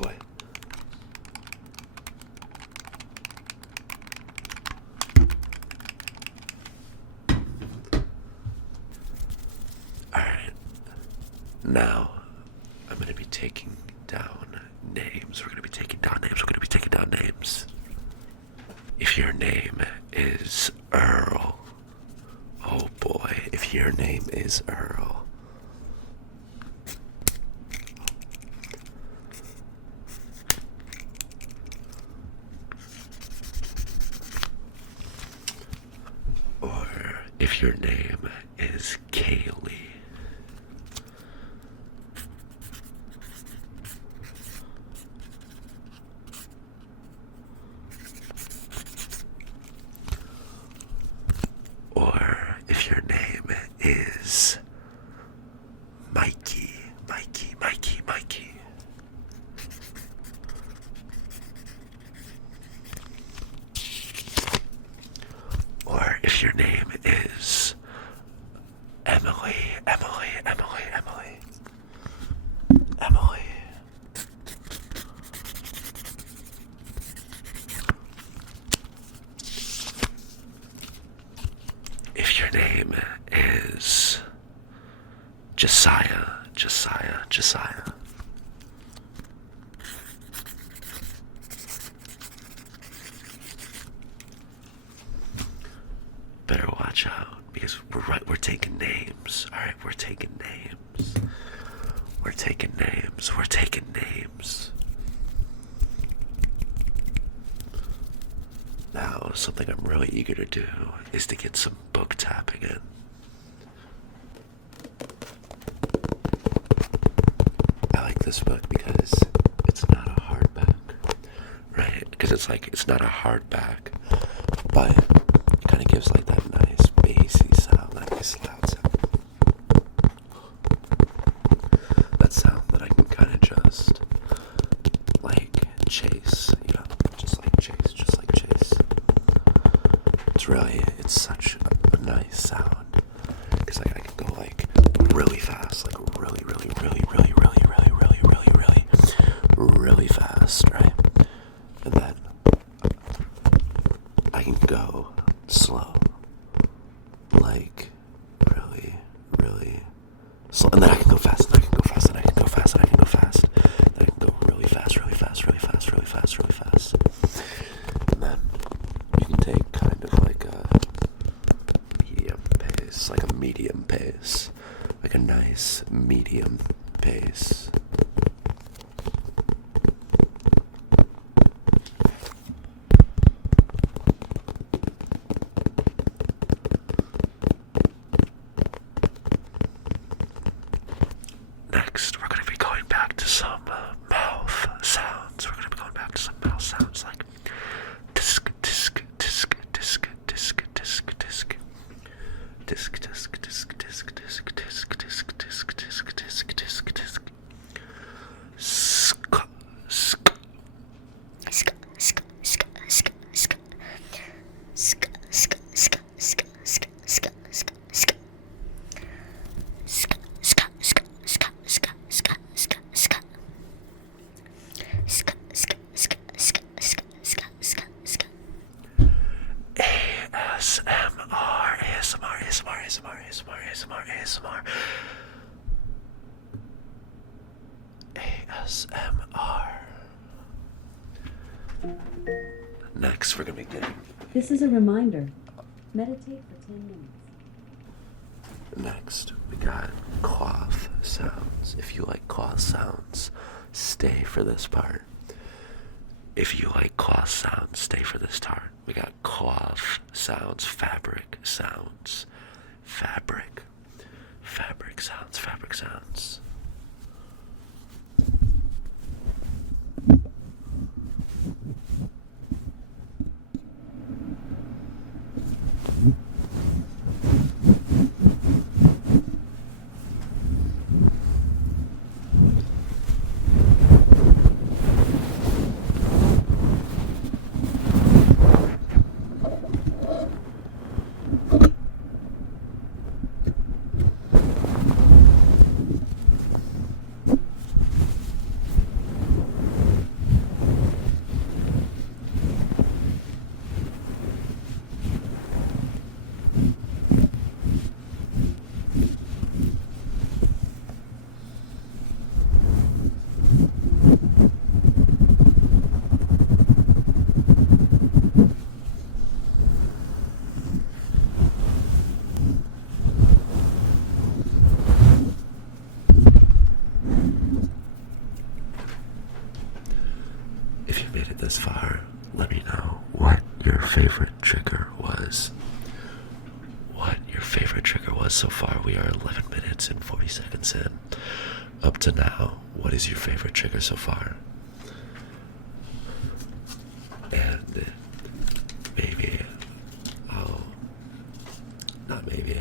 boy. Alright. Now, I'm going to be taking down names. We're going to be taking down names. We're going to be taking down names. If your name is Earl, oh boy, if your name is Earl, or if your name is Kaylee, or if your name is Mikey, or if your name is Emily. If your name is Josiah. Better watch out, because we're taking names. Alright, we're taking names. Now, something I'm really eager to do is to get some book tapping in. I like this book because it's not a hardback, right? Because it's not a hardback, but it kind of gives like that nice bassy sound, that nice loud sound. That sound that I can kind of just like chase, just like chase. It's such a nice sound, because like I can go like really fast, like really fast, right? And then I can go slow, like really slow, and then I can go fast, and I can go fast, and I can go fast, and I can go fast, and I can go really fast, and then you can take kind of like a medium pace, like a nice medium pace. Next, we're going to be going back to some mouth sounds. We're going to be going back to some mouth sounds like disc, disc, disc, disc, disc, disc, disc, disc, disc, disc, disc, disc, disc, disc, disc, disc, disc, disc, disc, sk, sk, sk, sk, sk, sk, sk, sk, sk, sk, sk, sk, sk, sk, sk. ASMR. Next, we're gonna be getting. This is a reminder. Meditate for 10 minutes. Next, we got cough sounds. If you like cough sounds, stay for this part. If you like cough sounds, stay for this part. We got cough sounds, fabric sounds, fabric sounds. if you made it this far, let me know what your favorite trigger was. What your favorite trigger was so far. We are 11 minutes and 40 seconds in. Up to now, what is your favorite trigger so far? And maybe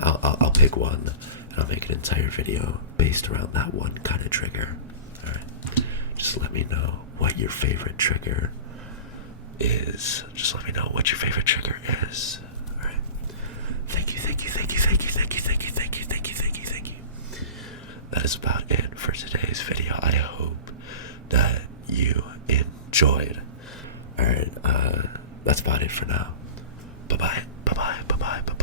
I'll pick one and I'll make an entire video based around that one kind of trigger. Alright. Just let me know what your favorite trigger is. Just let me know what your favorite trigger is. Alright. Thank you, thank you, thank you, thank you, thank you, thank you, thank you, thank you, thank you, thank you. That is about it for today's video. I hope that you enjoyed. Alright, that's about it for now. Bye bye, bye bye, bye bye, bye bye.